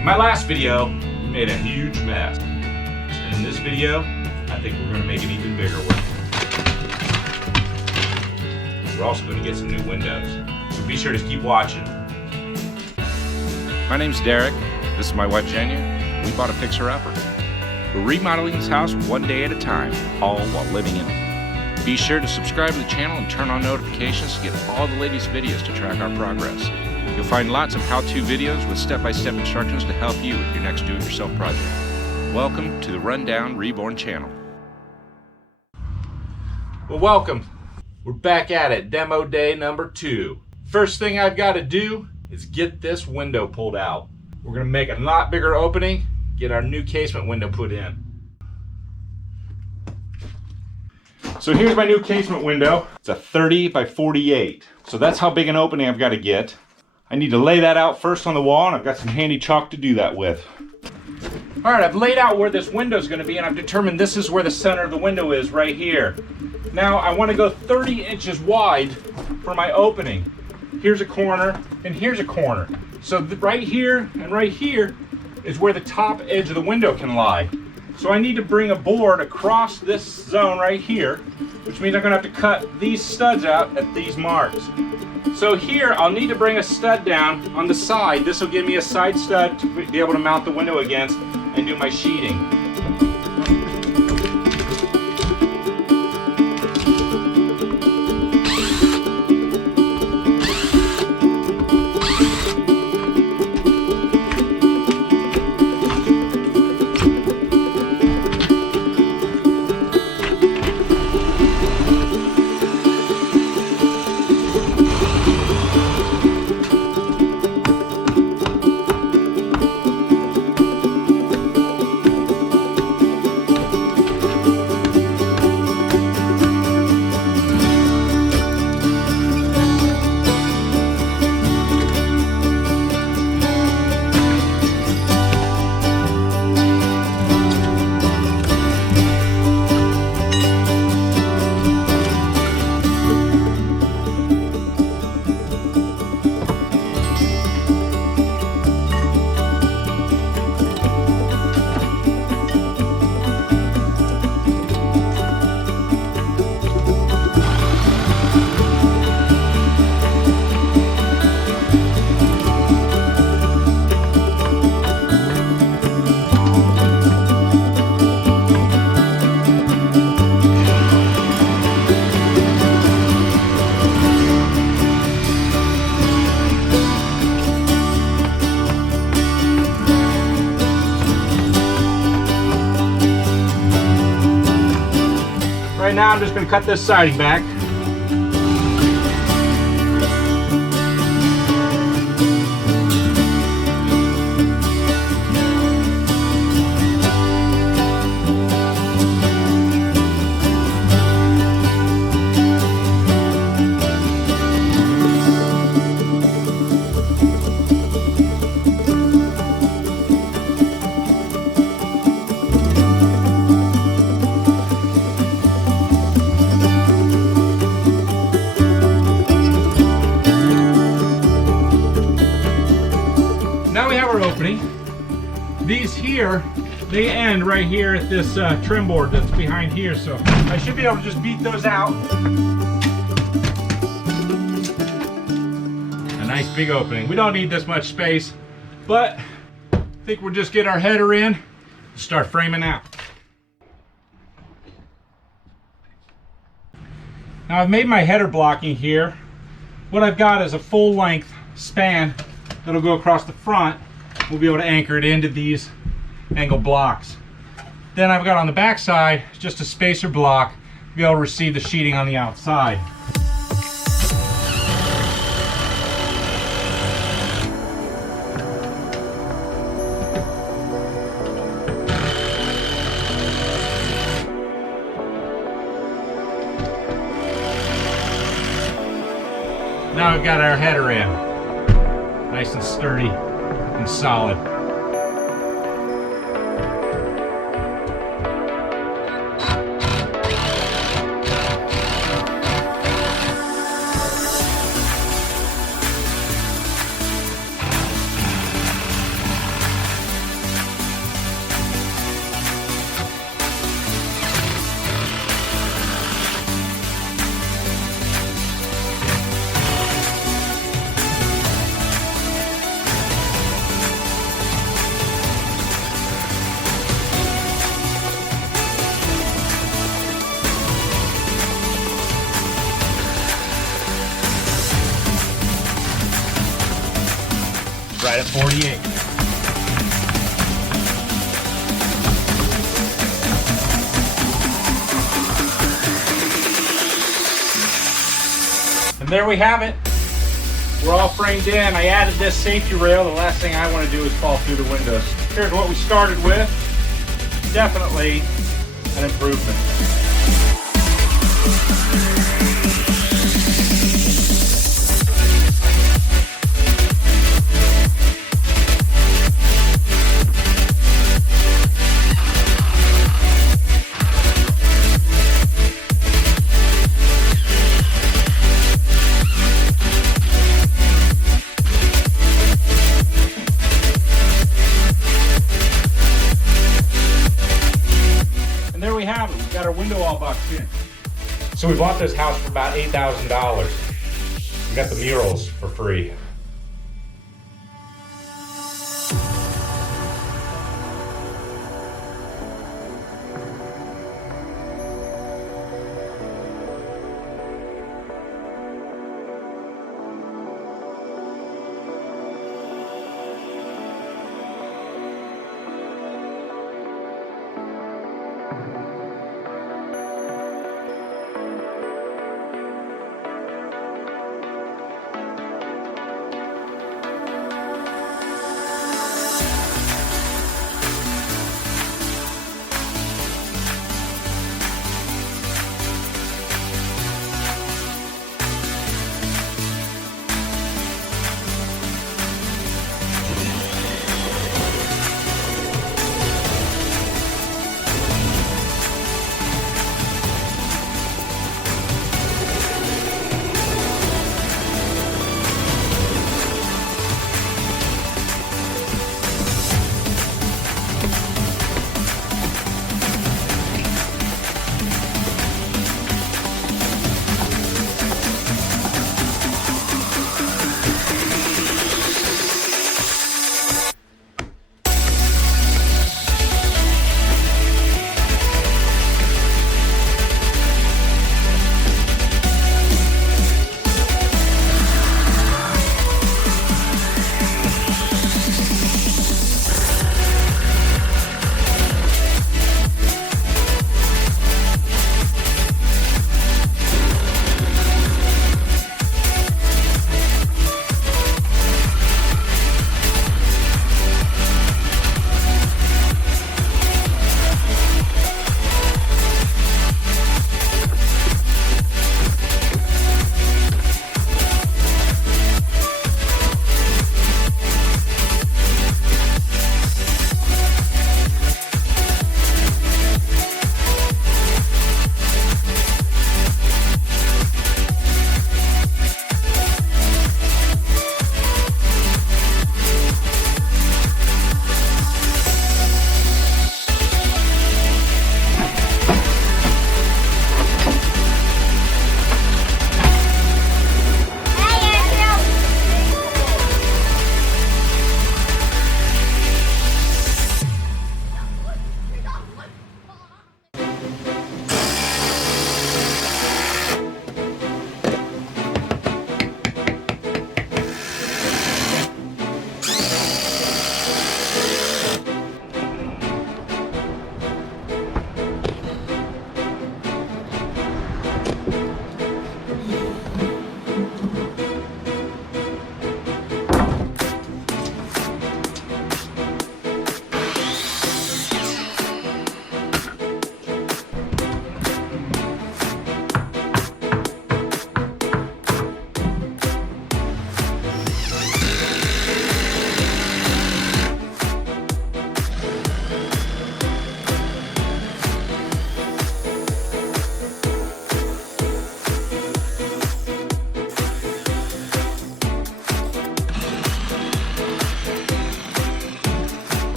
In my last video, we made a huge mess. And in this video, I think we're going to make an even bigger one. We're also going to get some new windows. So be sure to keep watching. My name's Deric. This is my wife Jenya. We bought a fixer-upper. We're remodeling this house one day at a time, all while living in it. Be sure to subscribe to the channel and turn on notifications to get all the latest videos to track our progress. You'll find lots of how-to videos with step-by-step instructions to help you with your next do-it-yourself project. Welcome to the Rundown Reborn channel. Well, welcome. We're back at it, demo day number 2. First thing I've got to do is get this window pulled out. We're going to make a lot bigger opening, get our new casement window put in. So here's my new casement window. It's a 30 by 48. So that's how big an opening I've got to get. I need to lay that out first on the wall, and I've got some handy chalk to do that with. All right, I've laid out where this window is going to be, and I've determined this is where the center of the window is, right here. Now I want to go 30 inches wide for my opening. Here's a corner, and here's a corner. So right here and right here is where the top edge of the window can lie. So I need to bring a board across this zone right here, which means I'm going to have to cut these studs out at these marks. So here I'll need to bring a stud down on the side. This will give me a side stud to be able to mount the window against and do my sheeting. Right now I'm just going to cut this siding back. These here, they end right here at this trim board that's behind here, so I should be able to just beat those out. A nice big opening. We don't need this much space, but I think we'll just get our header in and start framing out. Now I've made my header blocking here. What I've got is a full length span that'll go across the front. We'll be able to anchor it into these angle blocks. Then I've got on the back side just a spacer block to be able to receive the sheeting on the outside. Now we've got our header in, nice and sturdy and solid. right at 48. And there we have it. We're all framed in. I added this safety rail. The last thing I want to do is fall through the windows. Here's what we started with. Definitely an improvement. There we have it. We've got our window all boxed in. So we bought this house for about $8,000. We got the murals for free.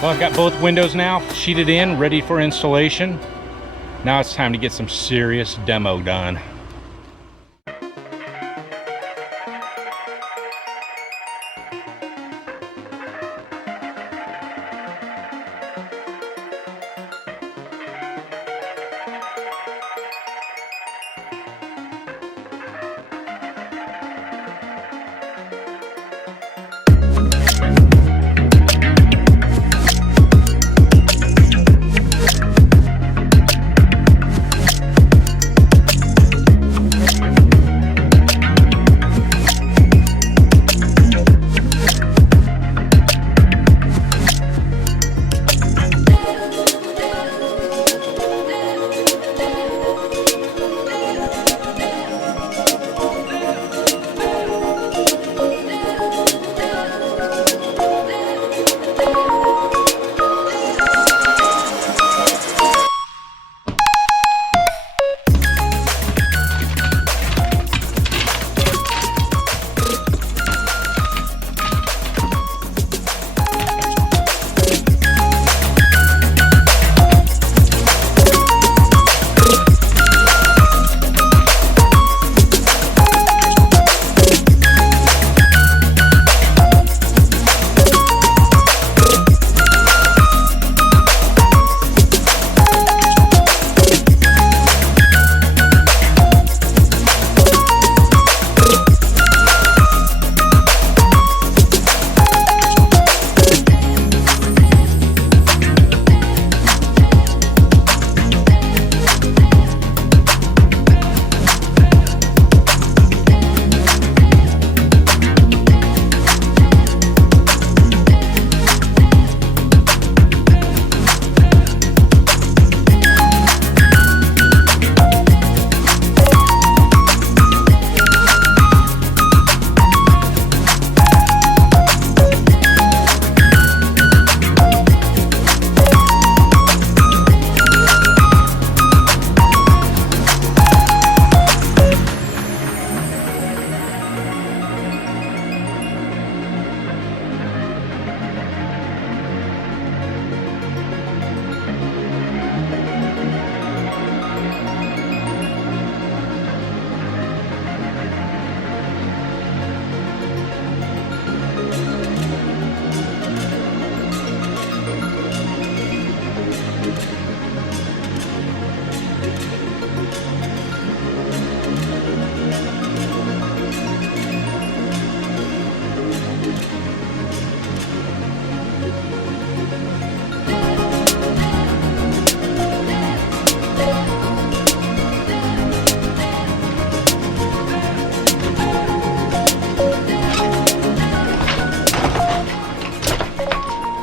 Well, I've got both windows now sheeted in, ready for installation. Now it's time to get some serious demo done.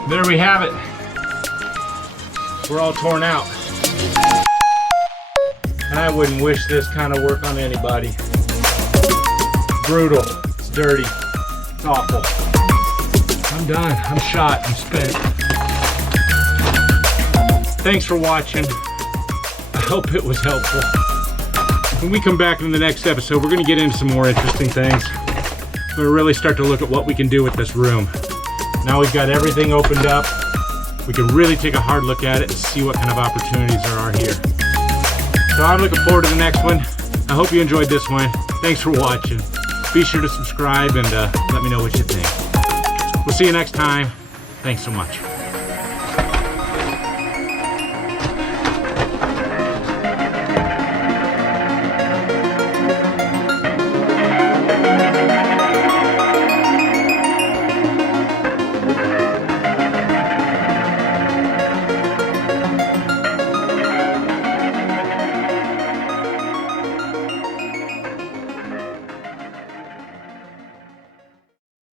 There we have it. We're all torn out. And I wouldn't wish this kind of work on anybody. Brutal. It's dirty. It's awful. I'm done. I'm shot. I'm spent. Thanks for watching. I hope it was helpful. When we come back in the next episode, we're going to get into some more interesting things. We're going to really start to look at what we can do with this room. Now we've got everything opened up. We can really take a hard look at it and see what kind of opportunities there are here. So I'm looking forward to the next one. I hope you enjoyed this one. Thanks for watching. Be sure to subscribe and let me know what you think. We'll see you next time. Thanks so much.